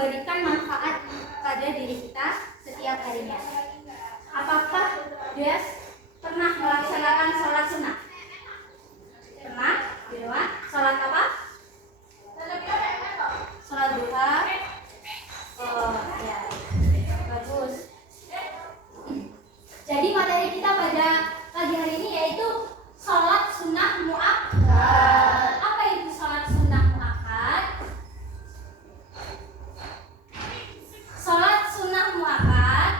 memberikan manfaat pada diri kita setiap harinya. Apakah dia pernah melaksanakan sholat sunnah? Pernah? Di rumah? Sholat apa? Sholat duha. Oh ya, bagus. Jadi materi kita pada pagi hari ini yaitu sholat sunnah muakkad. Apa itu sholat sunnah muakkad? Sholat sunnah muakkad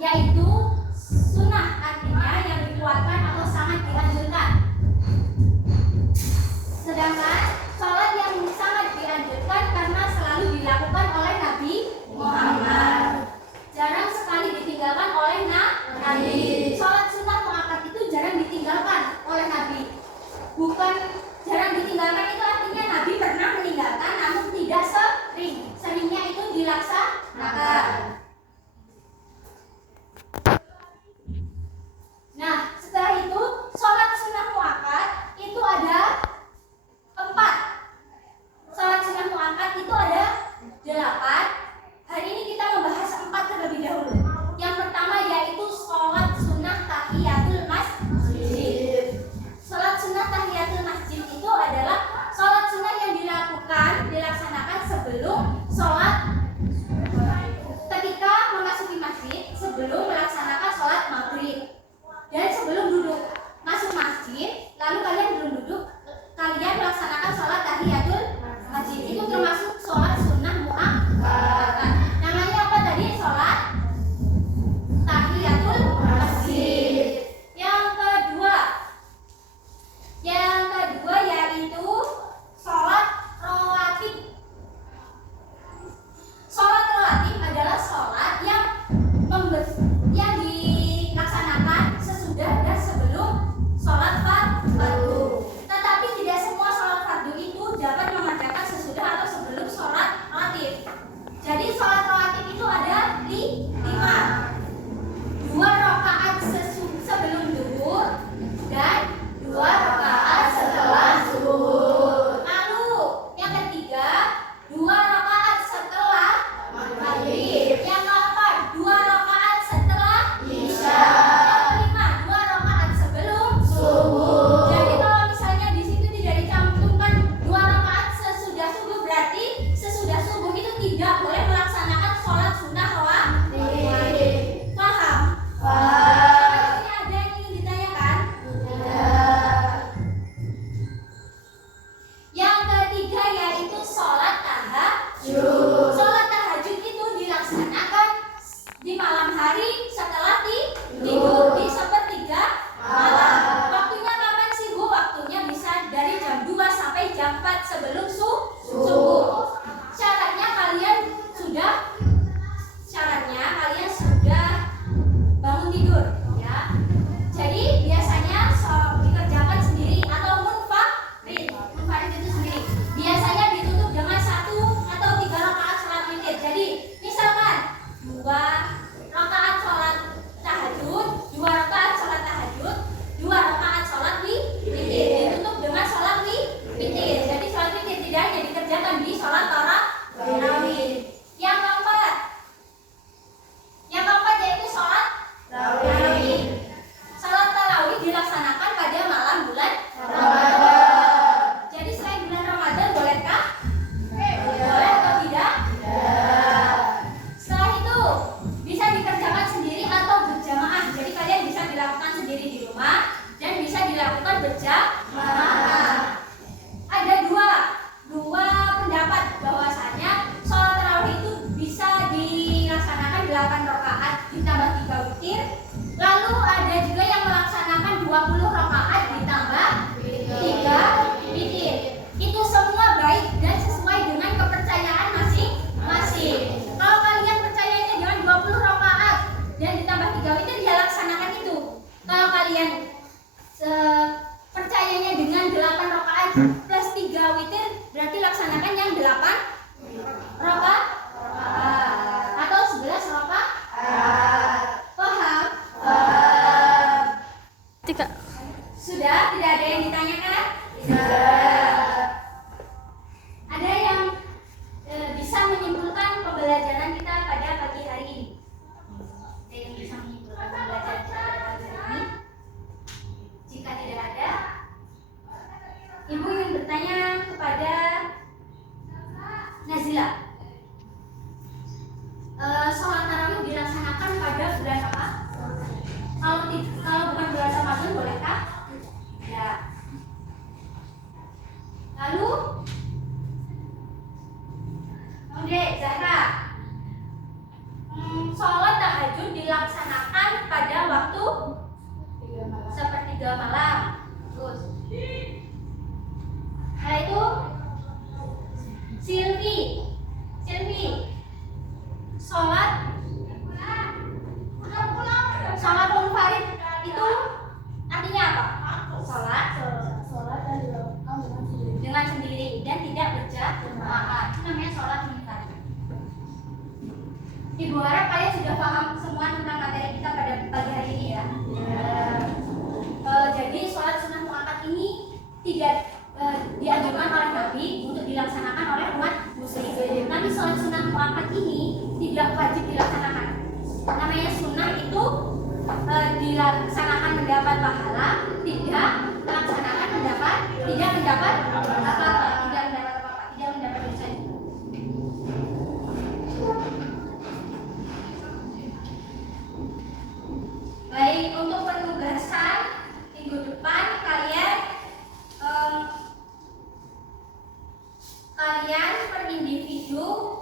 yaitu sunnah, artinya yang dikuatkan atau sangat dianjurkan. Sedangkan sholat yang sangat dianjurkan karena selalu dilakukan oleh Nabi Muhammad, jarang sekali ditinggalkan oleh Nabi. Sholat sunnah muakkad itu jarang ditinggalkan oleh Nabi. Bukan jarang ditinggalkan itu artinya Nabi pernah meninggalkan, namun tidak sering. Seringnya itu dilaksanakan. Nah, setelah itu sholat sunnah muakkad itu ada 4. Sholat sunnah muakkad itu ada 8. Hari ini kita membahas 4 terlebih dahulu. Yang pertama yaitu sholat sunnah tahiyatul masjid. Sholat sunnah tahiyatul masjid itu adalah sholat sunnah yang dilaksanakan sebelum sholat, ketika memasuki masjid, sebelum melaksanakan sholat maghrib dan sebelum duduk masuk masjid. Lalu kalian belum duduk, kalian melaksanakan sholat tahiyatul masjid. Itu termasuk sholat sunnah muakkad. Namanya apa tadi? Sholat tahiyatul masjid. Yang kedua yaitu sholat rawatib. Sholat rawatib adalah sholat yang dilaksanakan sesudah dan sebelum sholat fardu. Tetapi tidak semua sholat fardu itu dapat mengerjakan sesudah atau sebelum sholat rawatib. Jadi sholat rawatib itu ada 5. 2 rakaat sebelum zuhur dan 2 rakaat setelah zuhur. Lalu yang ketiga 2 rakaat setelah maghrib. Yang keempat 2 rakaat setelah isya. Yang kelima 2 rakaat sebelum subuh. Jadi kalau misalnya di situ tidak dicantumkan 2 rakaat sesudah subuh, berarti sesudah subuh itu tidak boleh melaksanakan sholat sunnah rawatib. Paham? Ini ada yang ingin ditanyakan? Yang ketiga yaitu sholat tahajud. Sholat tahajud itu dilaksanakan di malam hari setelah tidur, di sepertiga malam. Waktunya kapan sih Bu? Waktunya bisa dari jam 2 sampai jam 4 sebelum subuh. Syaratnya kalian sudah bangun tidur ya. Jadi biasanya dikerjakan sendiri atau munfarid. Munfarid itu sendiri. Biasanya ditutup dengan 1 atau 3 rakaat Nazila, sholat tarawih dilaksanakan pada bulan apa? Kalau bukan bulan Ramadan bolehkah? Ya. Lalu, Oke, Zahra, sholat tahajud dilaksanakan pada waktu sepertiga malam. Terus, nah itu Silvi, sholat munfarid itu artinya apa? Sholat dengan sendiri dan tidak berjamaah, itu namanya sholat munfarid. Ibu harap kalian sudah paham semua tentang materi kita pada pagi hari ini ya. Jadi sholat sunnah muakkad ini tidak dianjurkan oleh Nabi untuk dilaksanakan oleh umat muslim. Tapi sholat sunnah muakkad ini tidak wajib dilaksanakan. Namanya sunnah itu dilaksanakan mendapat pahala, tidak dilaksanakan tidak mendapat apa-apa, tidak mendapat dosa. Baik, untuk penugasan minggu depan kalian per individu